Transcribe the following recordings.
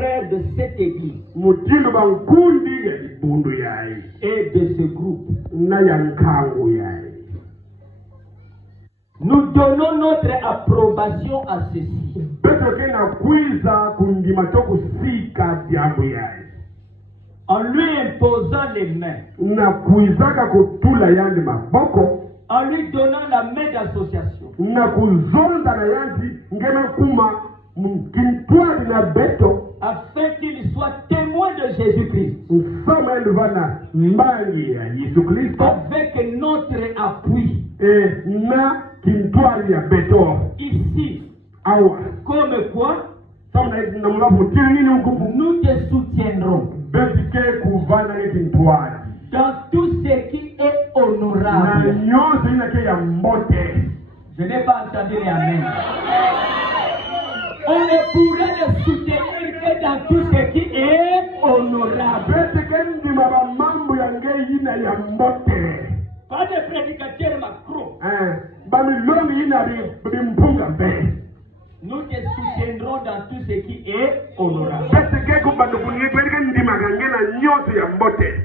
frères de cette église et de ce groupe, nous donnons notre approbation à ceci. En lui imposant les mains, en lui donnant la main d'association, afin qu'il soit témoin de Jésus-Christ, avec notre appui, ici, comme quoi, nous te soutiendrons dans tout ce qui est honorable. Je n'ai pas entendu les amen. On ne pourrait le soutenir que dans tout ce qui est honorable. Pas de prédicateur macro. Nous te soutiendrons dans tout ce qui est honorable.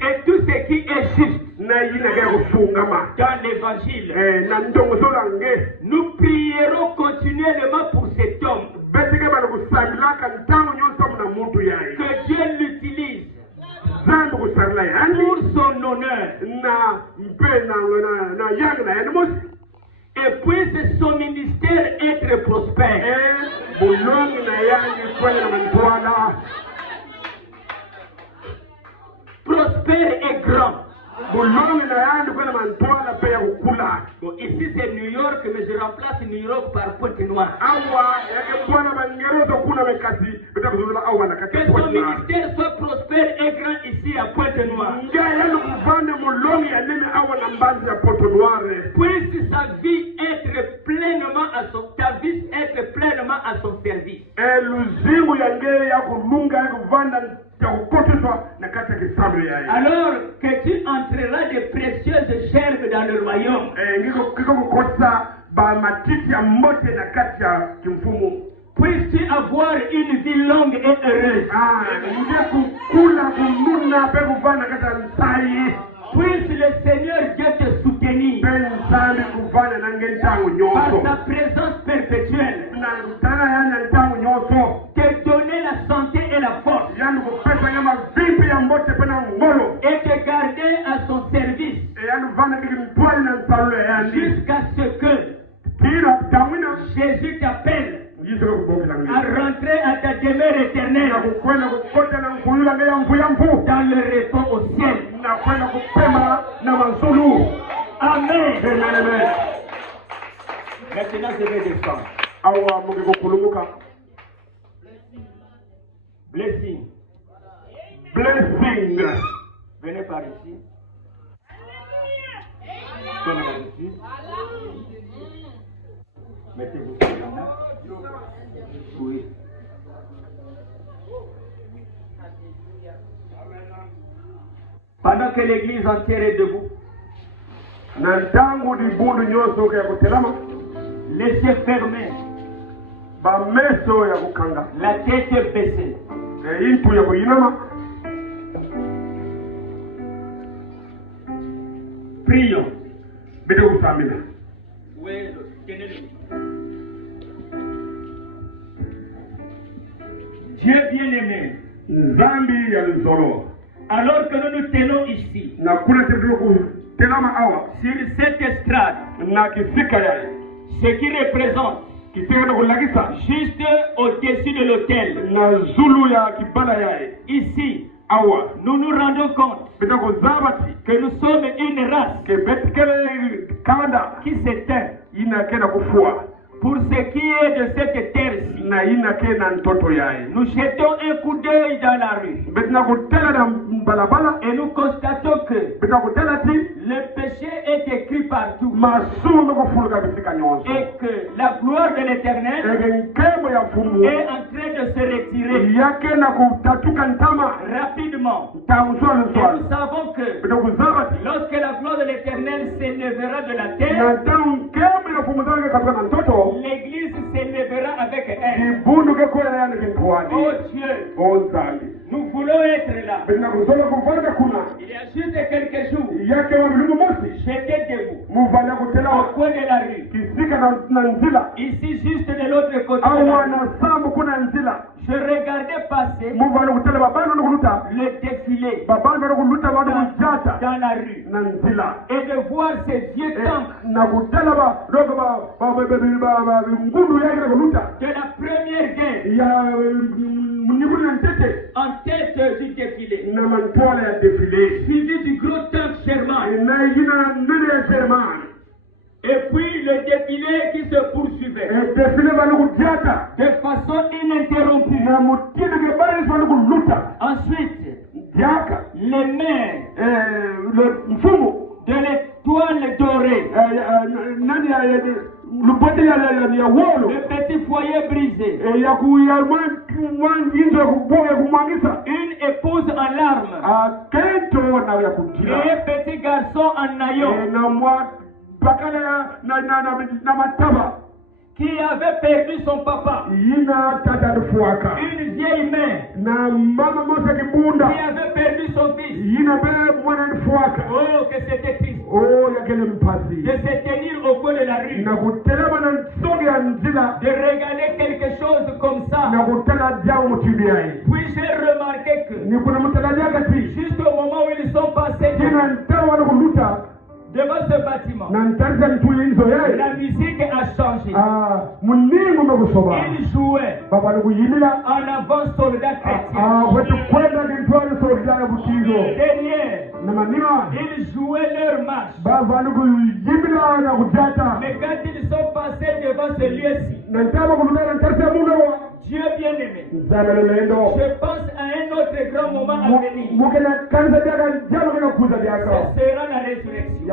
Et tout ce qui est juste dans l'évangile. Nous prierons continuellement pour cet homme. Que Dieu l'utilise pour son honneur. Et puisse son ministère être prospère. Prospère et grand. Bon, ici c'est New York, mais je remplace New York par Pointe-Noire. Que son ministère soit prospère et grand ici à Pointe-Noire. Puisse sa vie être pleinement à son, ta vie être pleinement à son service. Alors que tu entreras de précieuses gerbes dans le royaume. Puisses-tu avoir une vie longue et heureuse. Puisse le Seigneur Dieu te soutenir par sa présence perpétuelle, te donner la santé et la force, et te garder à son service jusqu'à ce que Jésus t'appelle à rentrer à ta demeure éternelle dans le repos au ciel. Amen. Maintenant je vais descendre. Blessing. Blessing. Venez par ici. Mettez-vous sur la main. Oui. Pendant que l'église entière est debout, les yeux fermés, la tête baissée. Prions. Dieu bien-aimé, alors que nous nous tenons ici, sur cette estrade, ce qui représente juste au-dessus de l'autel, ici, nous nous rendons compte que nous sommes une race qui s'éteint. Pour ce qui est de cette terre-ci, nous jetons un coup d'œil dans la rue et nous constatons que le péché est écrit partout. et que la gloire de l'Éternel est en train de se retirer rapidement. Et nous savons que lorsque la gloire de l'Éternel s'élèvera de la terre, l'Église s'élèvera avec elle. Oh Dieu, nous voulons être là. Il y a juste quelques jours, j'étais debout au coin de la rue, ici juste de l'autre côté de la rue. Je regardais passer le défilé dans la rue et de voir ces vieux tanks de la première guerre en tête du défilé, suivi du gros tank Sherman. Et puis le défilé qui se poursuivait de façon ininterrompue. Ensuite, les mains de l'étoile dorée, le petit foyer brisé, une épouse en larmes et un petit garçon en naillon qui avait perdu son papa, une vieille mère qui avait perdu son fils. Oh, que c'était triste de se tenir au coin de la rue, de regarder quelque chose comme ça. Puis j'ai remarqué que juste au moment où ils sont passés devant ce bâtiment, la musique a changé. Il jouait en avant soldat chrétien. Derrière, ils jouaient leur marche. Mais quand ils sont passés devant ce lieu-ci, Dieu bien-aimé, je pense à un autre grand moment à venir. Ce sera la résurrection.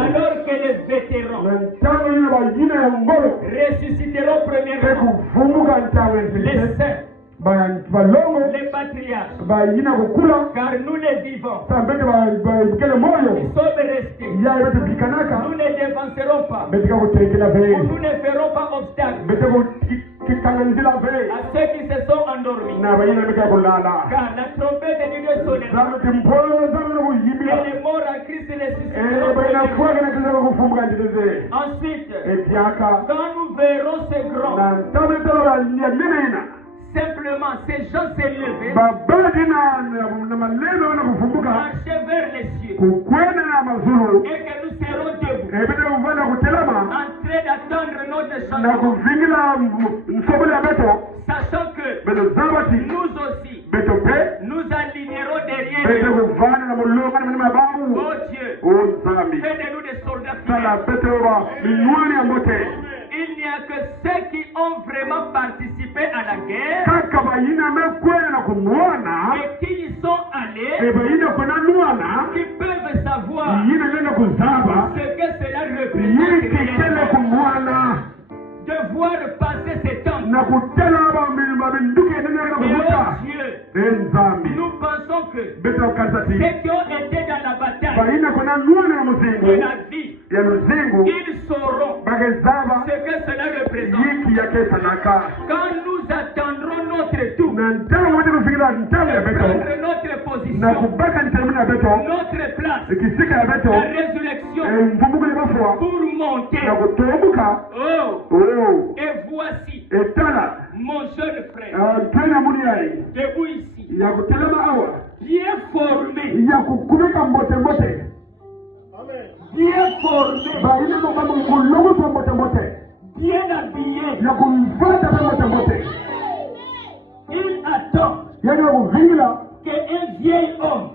Alors que les vétérans ressusciteront premièrement, les saints, les patriarches, car nous les vivons, ils sommes restés, nous ne dévancerons pas, nous ne ferons pas obstacle à ceux qui se sont endormis, car la trompette de Dieu sonnera et les morts en Christ ressusciteront. Ensuite, quand nous verrons ces grands, simplement ces gens s'est levé, marcher vers les cieux, et que nous serons debout, en train d'attendre notre changement, sachant que nous aussi nous alignerons derrière eux. Oh Dieu, fais de nous des soldats fidèles. Il n'y a que ceux qui ont vraiment participé à la guerre et qui y sont allés qui peuvent savoir ce que cela représente de voir passer ces temps. Et oh Dieu, nous pensons que ceux qui ont été dans la bataille de la vie, ils sauront ce que cela représente. Quand nous attendrons notre tour, prendre notre position, notre place, la résurrection, pour monter. Oh, et voici mon jeune frère, debout ici, bien formé, bien formé, bien habillé. Il attend qu'un vieil homme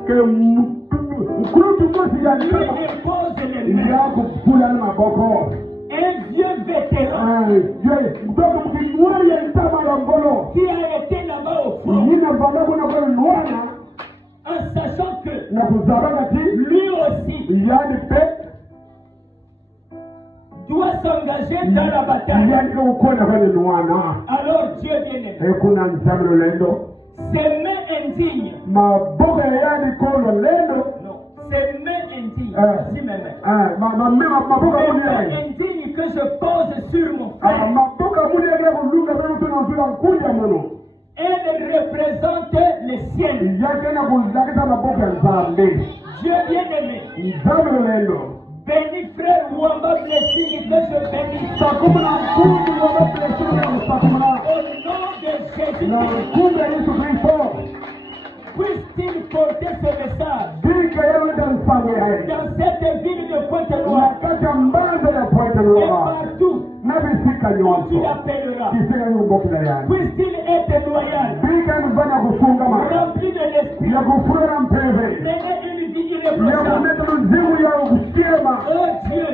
lui impose les mains. Un vieux vétéran qui a été là-bas au front, en sachant que lui aussi s'engager dans la bataille. Alors Dieu bien-aimé, ces mains indignes, non, ces mains indignes, si mes mains, indignes que je pose sur mon frère, elles représentent les siennes. Dieu bien-aimé, bénis frère Wamba Blessing, que je bénis. Au nom de Jésus-Christ, puisse-t-il porter ce message dans cette ville de Pointe-Noire et partout où tu l'appelleras. Puisse-t-il être loyal, rempli de l'esprit, mener une vie irréprochable. Oh Dieu,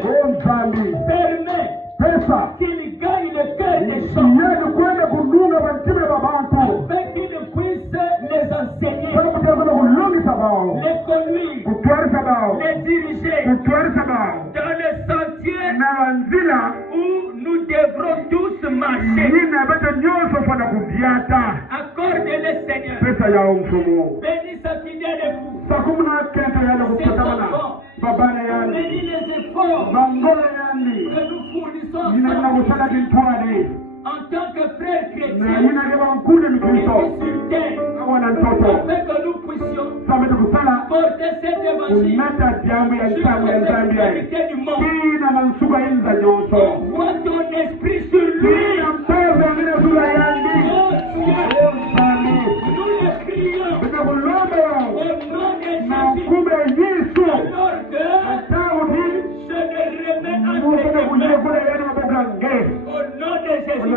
permets qu'il gagne le cœur des gens afin qu'il puisse les enseigner, les conduire, les diriger dans le sentier où nous devrons tous marcher. Accorde-le Seigneur. Bénis sa fidèle épouse, ses enfants. Bénis les efforts que nous fournissons en tant que frères chrétiens ici sur terre, afin que nous puissions porter cet évangile jusqu'aux extrémités du monde. Envoie ton esprit sur lui. Nous le crions au nom de Jésus, alors que je me remets entre tes mains. Au nom de Jésus.